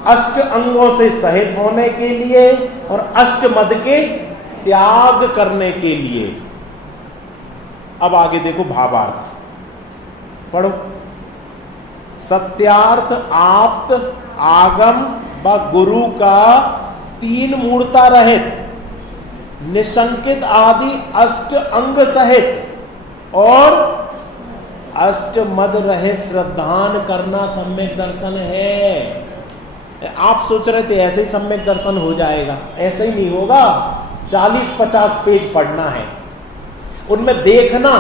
अष्ट अंगों से सहित होने के लिए, और अष्ट मद के त्याग करने के लिए। अब आगे देखो भावार्थ, पढ़ो। सत्यार्थ, आप्त, आगम व गुरु का 3 मूर्ता रहित, निशंकित आदि अष्ट अंग सहित और अष्ट मद रहित श्रद्धान करना सम्यक दर्शन है। आप सोच रहे थे ऐसे ही सम्यक दर्शन हो जाएगा, ऐसे ही नहीं होगा। 40-50 पेज पढ़ना है, उनमें देखना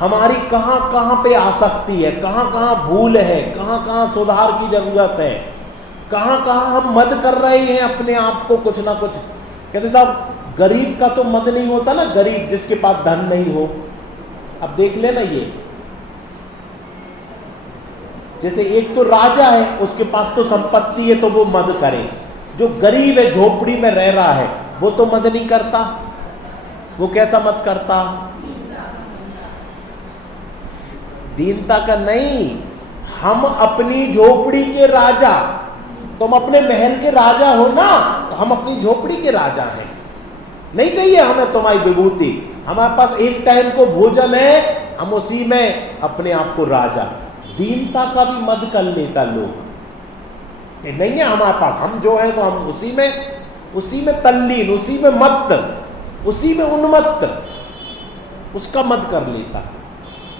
हमारी कहाँ कहाँ पे आसक्ति है, कहाँ कहाँ भूल है, कहाँ कहाँ सुधार की जरूरत है, कहाँ कहाँ हम मद कर रहे हैं अपने आप को कुछ ना कुछ। कहते साहब गरीब का तो मद नहीं होता ना, गरीब जिसके पास धन नहीं हो। अब देख लेना, ये जैसे एक तो राजा है, उसके पास तो संपत्ति है, तो वो मद करे। जो गरीब है, झोपड़ी में रह रहा है, वो तो मद नहीं करता। वो कैसा मद करता? दीनता का नहीं। हम अपनी झोपड़ी के राजा, तुम अपने महल के राजा हो ना, तो हम अपनी झोपड़ी के राजा हैं। नहीं चाहिए हमें तुम्हारी विभूति, हमारे पास एक टाइम को भोजन है, हम उसी में अपने आप को राजा। दीनता का भी मद कर लेता लोग। नहीं है हमारे पास, हम जो है तो हम उसी में तल्लीन, उसी में मत्त, उसी में उन्मत्त, उसका मद कर लेता।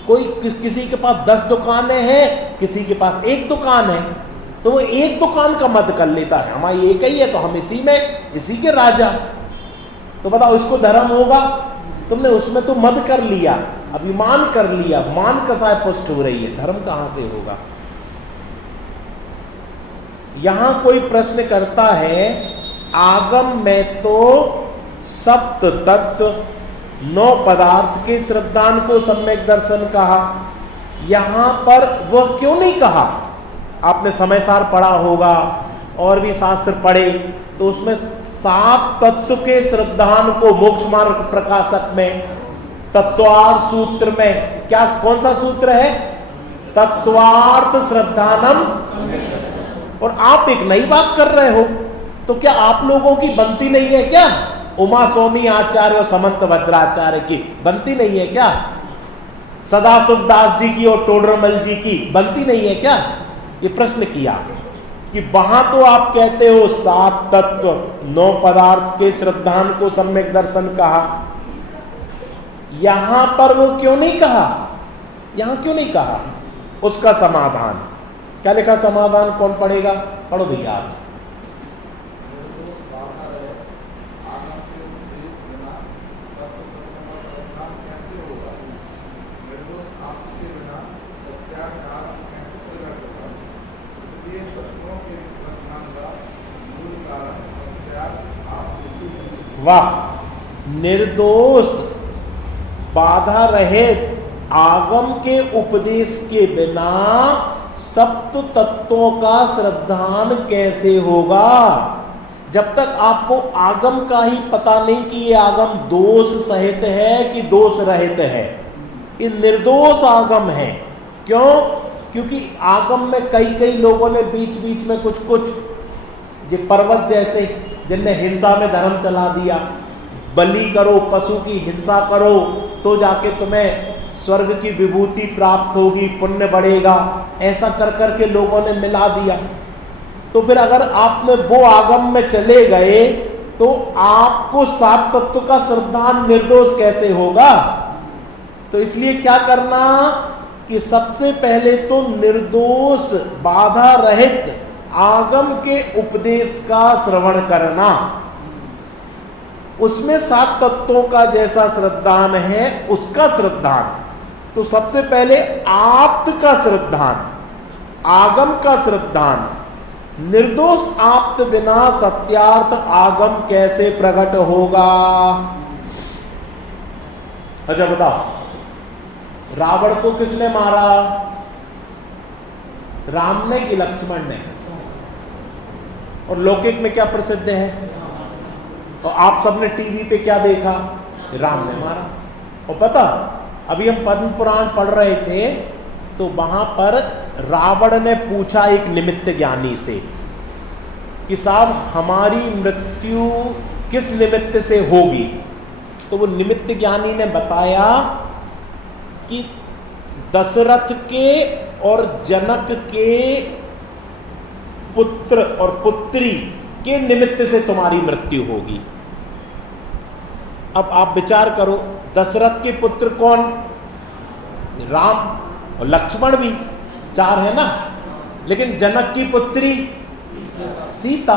कोई किसी के पास 10 दुकानें हैं, किसी के पास 1 दुकान है, तो वो 1 दुकान का मद कर लेता है। हमारी एक ही है तो हम इसी के राजा। तो बताओ इसको धर्म होगा? तुमने उसमें तो मद कर लिया, अभिमान कर लिया, मान कसाय पुष्ट हो रही है, धर्म कहां से होगा? यहां कोई प्रश्न करता है, आगम में तो सप्त तत्व 9 पदार्थ के श्रद्धान को सम्यक दर्शन कहा, यहां पर वह क्यों नहीं कहा? आपने समय सार पढ़ा होगा और भी शास्त्र पढ़े, तो उसमें 7 तत्व के श्रद्धान को मोक्ष मार्ग प्रकाशक में तत्वार्थ सूत्र में क्या, कौन सा सूत्र है? तत्वार्थ श्रद्धानम। और आप एक नई बात कर रहे हो, तो क्या आप लोगों की बनती नहीं है क्या? उमा स्वामी आचार्य और समंत भद्राचार्य की बनती नहीं है क्या? सदाशिव दास जी की और टोडरमल जी की बनती नहीं है क्या? ये प्रश्न किया कि वहां तो आप कहते हो 7 तत्व 9 पदार्थ के श्रद्धान को सम्यक दर्शन कहा, यहां पर वो क्यों नहीं कहा? यहां क्यों नहीं कहा? उसका समाधान क्या लिखा? समाधान कौन पढ़ेगा? पढ़ो भैया आप। वाह, निर्दोष बाधा रहित आगम के उपदेश के बिना सप्त तत्वों का श्रद्धान कैसे होगा? जब तक आपको आगम का ही पता नहीं कि ये आगम दोष सहित है कि दोष रहित है, ये निर्दोष आगम है। क्यों? क्योंकि आगम में कई कई लोगों ने बीच बीच में कुछ कुछ, ये पर्वत जैसे जिनने हिंसा में धर्म चला दिया, बलि करो, पशु की हिंसा करो तो जाके तुम्हें स्वर्ग की विभूति प्राप्त होगी, पुण्य बढ़ेगा, ऐसा कर कर के लोगों ने मिला दिया। तो फिर अगर आपने वो आगम में चले गए तो आपको सात तत्व का श्रद्धान निर्दोष कैसे होगा? तो इसलिए क्या करना कि सबसे पहले तो निर्दोष बाधा रहित आगम के उपदेश का श्रवण करना, उसमें सात तत्वों का जैसा श्रद्धान है उसका श्रद्धान। तो सबसे पहले आप्त का श्रद्धान, आगम का श्रद्धान। निर्दोष आप्त बिना सत्यार्थ आगम कैसे प्रकट होगा? अच्छा बताओ, रावण को किसने मारा? राम ने कि लक्ष्मण ने? और लौकिक में क्या प्रसिद्ध है? और आप सबने टीवी पे क्या देखा? राम ने मारा। और पता, अभी हम पद्म पुराण पढ़ रहे थे तो वहां पर रावण ने पूछा एक निमित्त ज्ञानी से कि साहब हमारी मृत्यु किस निमित्त से होगी? तो वो निमित्त ज्ञानी ने बताया कि दशरथ के और जनक के पुत्र और पुत्री के निमित्त से तुम्हारी मृत्यु होगी। अब आप विचार करो, दशरथ के पुत्र कौन? राम और लक्ष्मण भी, चार है ना। लेकिन जनक की पुत्री सीता।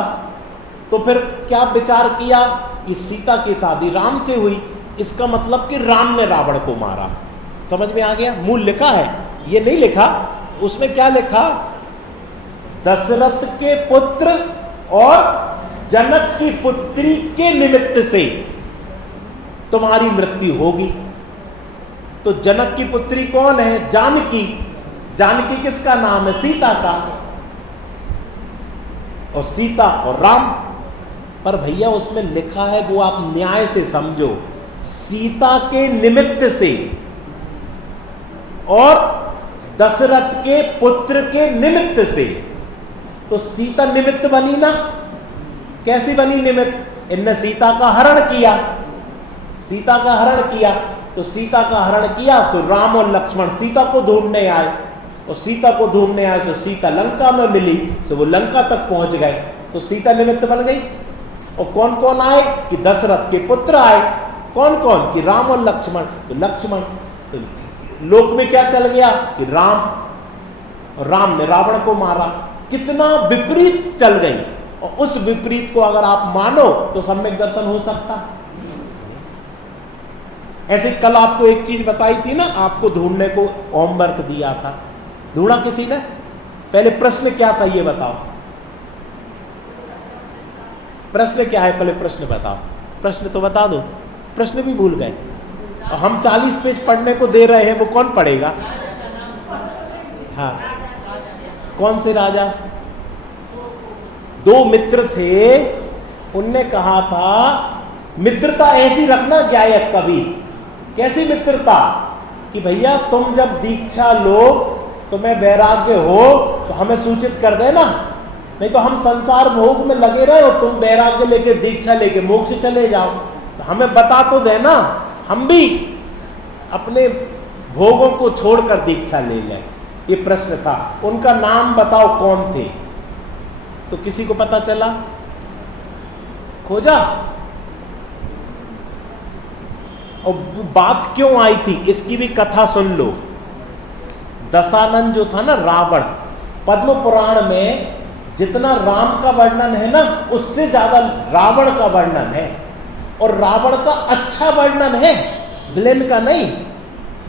तो फिर क्या विचार किया कि सीता की शादी राम से हुई, इसका मतलब कि राम ने रावण को मारा। समझ में आ गया? मूल लिखा है, ये नहीं लिखा। उसमें क्या लिखा? दशरथ के पुत्र और जनक की पुत्री के निमित्त से तुम्हारी मृत्यु होगी। तो जनक की पुत्री कौन है? जानकी। जानकी किसका नाम है? सीता का। और सीता और राम। पर भैया उसमें लिखा है, वो आप न्याय से समझो, सीता के निमित्त से और दशरथ के पुत्र के निमित्त से। तो सीता निमित्त बनी ना? कैसी बनी निमित्त? इनने सीता का हरण किया, सीता का हरण किया। तो सीता का हरण किया सो राम और लक्ष्मण सीता को ढूंढने आए, और सीता को ढूंढने आए तो सीता लंका में मिली, सो वो लंका तक पहुंच गए। तो सीता निमित्त बन गई। और कौन कौन आए? कि दशरथ के पुत्र आए। कौन कौन? कि राम और लक्ष्मण। तो लक्ष्मण, तो लोक में क्या चल गया? कि राम, और राम ने रावण को मारा। कितना विपरीत चल गई। और उस विपरीत को अगर आप मानो तो सम्यक दर्शन हो सकता। ऐसे कल आपको एक चीज बताई थी ना, आपको ढूंढने को होमवर्क दिया था, ढूंढा किसी ने? पहले प्रश्न क्या था ये बताओ। प्रश्न क्या है? पहले प्रश्न बताओ। प्रश्न तो बता दो। प्रश्न भी भूल गए। और हम 40 पेज पढ़ने को दे रहे हैं, वो कौन पढ़ेगा? हाँ, कौन से राजा? दो मित्र थे, उनने कहा था मित्रता ऐसी रखना ज्ञायक कभी। कैसी मित्रता? कि भैया तुम जब दीक्षा लो, तुम्हें वैराग्य हो तो हमें सूचित कर देना, नहीं तो हम संसार भोग में लगे रहे हो, तुम वैराग्य लेके दीक्षा लेके मोक्ष चले जाओ, तो हमें बता तो देना, हम भी अपने भोगों को छोड़कर दीक्षा ले लें। ये प्रश्न था। उनका नाम बताओ कौन थे? तो किसी को पता चला? खोजा। और बात क्यों आई थी इसकी भी कथा सुन लो। दशानन जो था ना रावण, पद्म पुराण में जितना राम का वर्णन है ना, उससे ज्यादा रावण का वर्णन है। और रावण का अच्छा वर्णन है, विलेन का नहीं।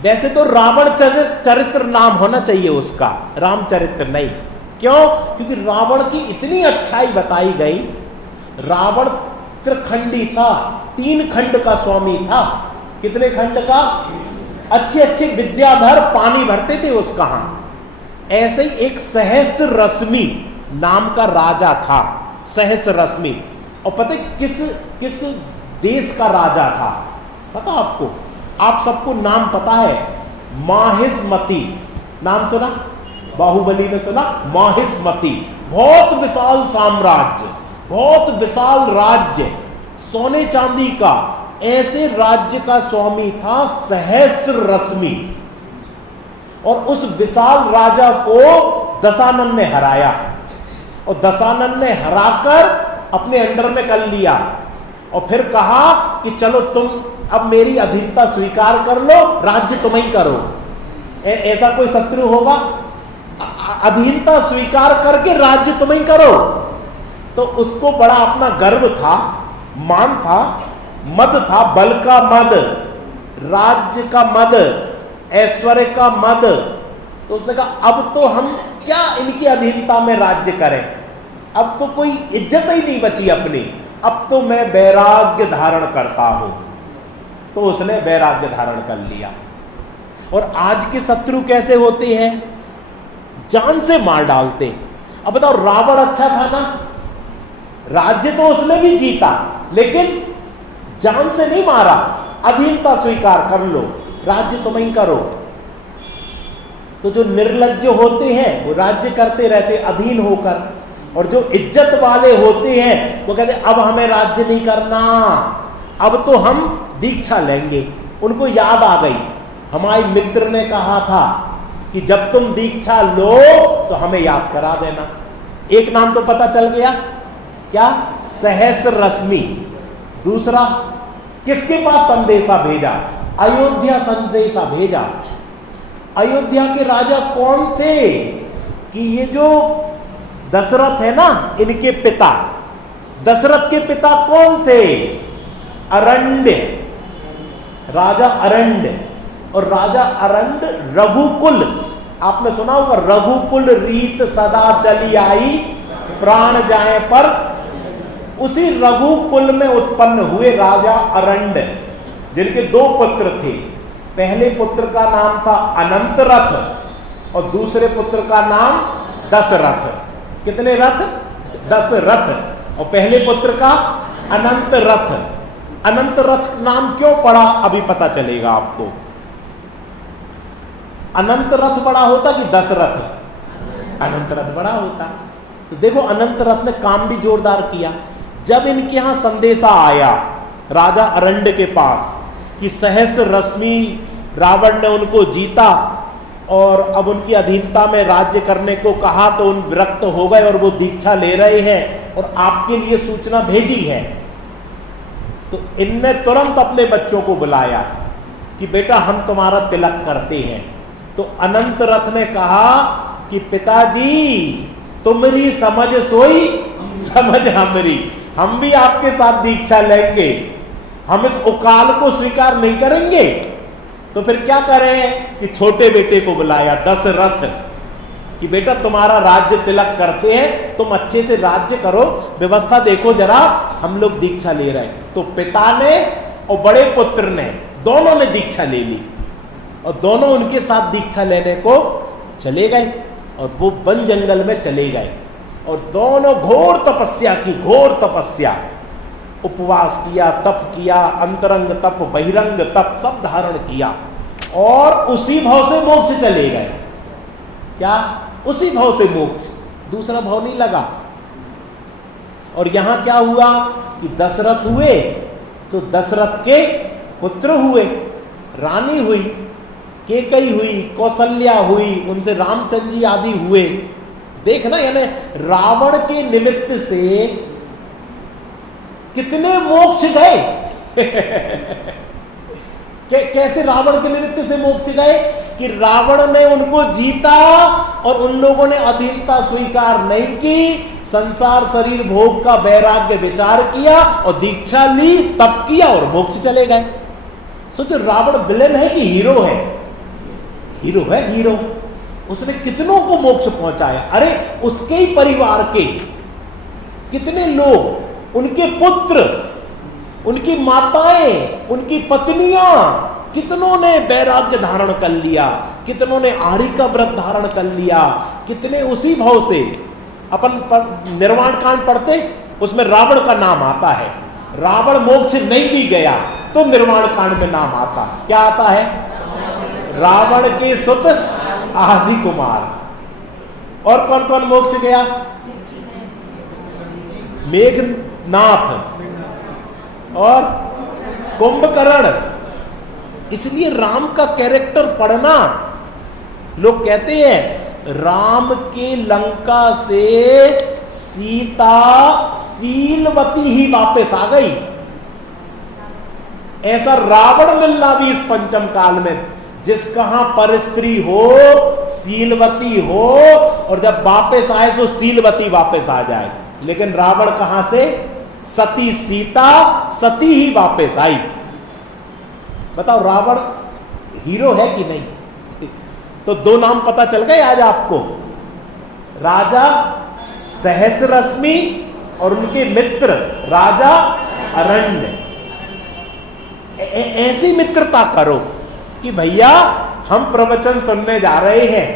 वैसे तो रावण चरित्र नाम होना चाहिए उसका, रामचरित्र नहीं। क्यों? क्योंकि रावण की इतनी अच्छाई बताई गई। रावण त्रिखंडी था, 3 खंड का स्वामी था। कितने खंड का? अच्छे अच्छे विद्याधर पानी भरते थे उसका। ऐसे ही एक सहस्त्र रश्मि नाम का राजा था। सहस्त्र रश्मि, और पता है किस देश का राजा था? पता आपको? आप सबको नाम पता है, माहिष्मति। नाम सुना? बाहुबली ने सुना? माहिष्मति, बहुत विशाल साम्राज्य, बहुत विशाल राज्य, सोने चांदी का। ऐसे राज्य का स्वामी था सहस्र रश्मि, और उस विशाल राजा को दशानन ने हराया, और दशानन ने हराकर अपने अंडर में कर लिया, और फिर कहा कि चलो तुम अब मेरी अधीनता स्वीकार कर लो, राज्य तुम ही करो। ऐसा कोई शत्रु होगा? अधीनता स्वीकार करके राज्य तुम ही करो। तो उसको बड़ा अपना गर्व था, मान था, मद था, बल का मद, राज्य का मद, ऐश्वर्य का मद। तो उसने कहा अब तो हम क्या इनकी अधीनता में राज्य करें, अब तो कोई इज्जत ही नहीं बची अपनी, अब तो मैं वैराग्य धारण करता हूं। तो उसने वैराग्य धारण कर लिया। और आज के शत्रु कैसे होते हैं? जान से मार डालते। अब बताओ, रावण अच्छा था ना, राज्य तो उसने भी जीता, लेकिन जान से नहीं मारा, अधीनता स्वीकार कर लो, राज्य तुम ही करो। तो जो निर्लज्ज होते हैं वो राज्य करते रहते अधीन होकर, और जो इज्जत वाले होते हैं वो कहते अब हमें राज्य नहीं करना, अब तो हम दीक्षा लेंगे। उनको याद आ गई, हमारे मित्र ने कहा था कि जब तुम दीक्षा लो तो हमें याद करा देना। एक नाम तो पता चल गया, क्या? सहस्र रश्मि। दूसरा, किसके पास संदेशा भेजा? अयोध्या संदेशा भेजा। अयोध्या के राजा कौन थे? कि ये जो दशरथ है ना, इनके पिता, दशरथ के पिता कौन थे? अरण्य, राजा अरण्य। और राजा अरण्य रघुकुल, आपने सुना होगा, रघुकुल रीत सदा चली आई, प्राण जाए पर। उसी रघुकुल में उत्पन्न हुए राजा अरण्य, जिनके दो पुत्र थे। पहले पुत्र का नाम था अनंतरथ, और दूसरे पुत्र का नाम दशरथ। कितने रथ? 10 रथ। और पहले पुत्र का अनंतरथ। अनंतरथ नाम क्यों पड़ा अभी पता चलेगा आपको। अनंतरथ बड़ा होता कि दशरथ? अनंतरथ बड़ा होता। तो देखो, अनंतरथ ने काम भी जोरदार किया। जब इनके यहां संदेशा आया राजा अरण्य के पास कि सहस्र रश्मि रावण ने उनको जीता और अब उनकी अधीनता में राज्य करने को कहा, तो उन विरक्त हो गए और वो दीक्षा ले रहे हैं और आपके लिए सूचना भेजी है। तो इनने तुरंत अपने बच्चों को बुलाया कि बेटा हम तुम्हारा तिलक करते हैं। तो अनंतरथ ने कहा कि पिताजी तुम्हारी समझ सोई समझ हमारी, हम भी आपके साथ दीक्षा लेंगे, हम इस उकाल को स्वीकार नहीं करेंगे। तो फिर क्या करें कि छोटे बेटे को बुलाया दशरथ कि बेटा तुम्हारा राज्य तिलक करते हैं, तुम अच्छे से राज्य करो, व्यवस्था देखो जरा, हम लोग दीक्षा ले रहे हैं। तो पिता ने और बड़े पुत्र ने, दोनों ने दीक्षा ले ली और दोनों उनके साथ दीक्षा लेने को चले गए और वो वन जंगल में चले गए और दोनों घोर तपस्या की, घोर तपस्या, उपवास किया, तप किया, अंतरंग तप, बहिरंग तप सब धारण किया और उसी भाव से मोक्ष चले गए। क्या? उसी भाव से मोक्ष, दूसरा भाव नहीं लगा। और यहां क्या हुआ कि दशरथ हुए तो दशरथ के पुत्र हुए, रानी हुई, केकई हुई, कौशल्या हुई, उनसे रामचंद्र जी आदि हुए। देखना, यानी रावण के निमित्त से कितने मोक्ष गए कैसे रावण के निमित्त से मोक्ष गए कि रावण ने उनको जीता और उन लोगों ने अधीनता स्वीकार नहीं की, संसार शरीर भोग का वैराग्य विचार किया और दीक्षा ली, तप किया और मोक्ष चले गए। सोचो, रावण विलेन है कि हीरो है? हीरो है, हीरो। उसने कितनों को मोक्ष पहुंचाया। अरे उसके ही परिवार के कितने लोग, उनके पुत्र, उनकी माताएं, उनकी पत्नियां, कितनों ने वैराग्य धारण कर लिया, कितनों ने आर्य का व्रत धारण कर लिया, कितने उसी भाव से अपन निर्वाण कांड पढ़ते, उसमें रावण का नाम आता है। रावण मोक्ष नहीं भी गया तो निर्वाण कांड में नाम आता, क्या आता है? रावण के सुत आदि कुमार। और कौन कौन मोक्ष गया? मेघनाथ और कुंभकर्ण। इसलिए राम का कैरेक्टर पढ़ना, लोग कहते हैं राम के लंका से सीता शीलवती ही वापस आ गई। ऐसा रावण मिलना भी इस पंचम काल में, जिस कहां पर स्त्री हो, शीलवती हो, और जब वापस आए तो शीलवती वापस आ जाए। लेकिन रावण कहां से? सती सीता सती ही वापस आई। बताओ रावण हीरो है कि नहीं? तो दो नाम पता चल गए आज आपको, राजा सहस्रश्मी और उनके मित्र राजा अरण्य। ऐसी मित्रता करो कि भैया हम प्रवचन सुनने जा रहे हैं,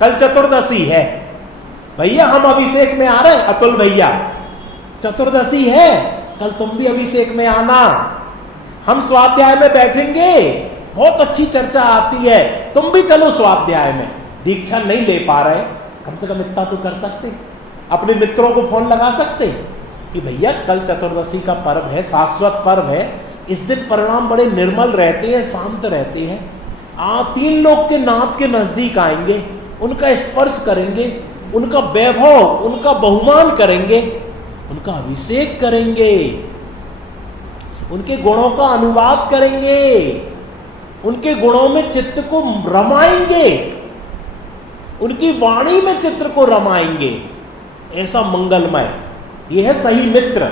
कल चतुर्दशी है, भैया हम अभिषेक में आ रहे हैं, अतुल भैया चतुर्दशी है, कल तुम भी अभिषेक में आना, हम स्वाध्याय में बैठेंगे, बहुत अच्छी चर्चा आती है, तुम भी चलो स्वाध्याय में। दीक्षा नहीं ले पा रहे, कम से कम इतना तो कर सकते, अपने मित्रों को फोन लगा सकते कि भैया कल चतुर्दशी का पर्व है, शाश्वत पर्व है, इस दिन परिणाम बड़े निर्मल रहते हैं, शांत रहते हैं। 3 लोग के नाथ के नजदीक आएंगे, उनका स्पर्श करेंगे, उनका वैभव, उनका बहुमान करेंगे, उनका अभिषेक करेंगे, उनके गुणों का अनुवाद करेंगे, उनके गुणों में चित्त को रमाएंगे, उनकी वाणी में चित्र को रमाएंगे। ऐसा मंगलमय, यह है सही मित्र।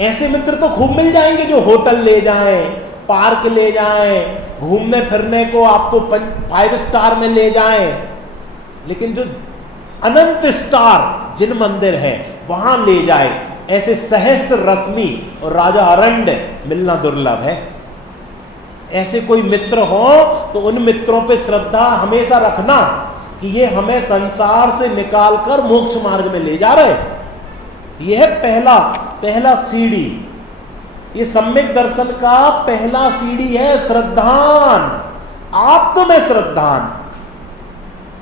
ऐसे मित्र तो खूब मिल जाएंगे जो होटल ले जाएं, पार्क ले जाएं, घूमने फिरने को आपको 5 स्टार में ले जाएं, लेकिन जो अनंत स्टार जिन मंदिर है वहां ले जाए, ऐसे सहस्त्र रश्मि और राजा अरण्य मिलना दुर्लभ है। ऐसे कोई मित्र हो तो उन मित्रों पे श्रद्धा हमेशा रखना कि ये हमें संसार से निकालकर मोक्ष मार्ग में ले जा रहे। यह है पहला सीढ़ी, ये सम्यक दर्शन का पहला सीढ़ी है श्रद्धान। आप तो मैं श्रद्धान।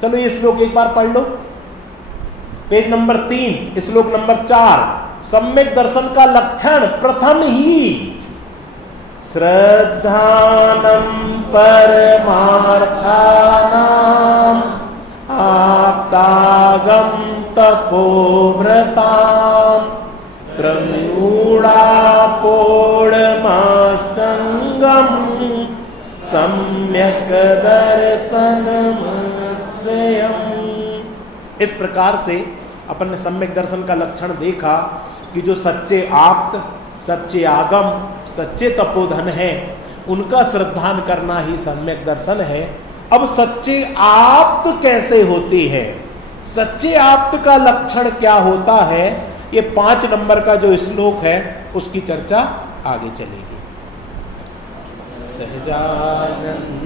चलो ये श्लोक एक बार पढ़ लो, पेज नंबर 3 श्लोक नंबर 4। सम्यक दर्शन का लक्षण प्रथम ही श्रद्धानम परमार्थानाम आप्तागम तपोव्रताम त्रयूणापोढ़मास्तंगम सम्यक दर्शनमस्यम्। इस प्रकार से अपन ने सम्यक दर्शन का लक्षण देखा कि जो सच्चे आप्त, सच्चे आगम, सच्चे तपोधन है, उनका श्रद्धान करना ही सम्यक दर्शन है। अब सच्चे आप्त कैसे होते हैं, सच्चे आप्त का लक्षण क्या होता है, ये 5 नंबर का जो श्लोक है उसकी चर्चा आगे चलेगी। सहजानंदी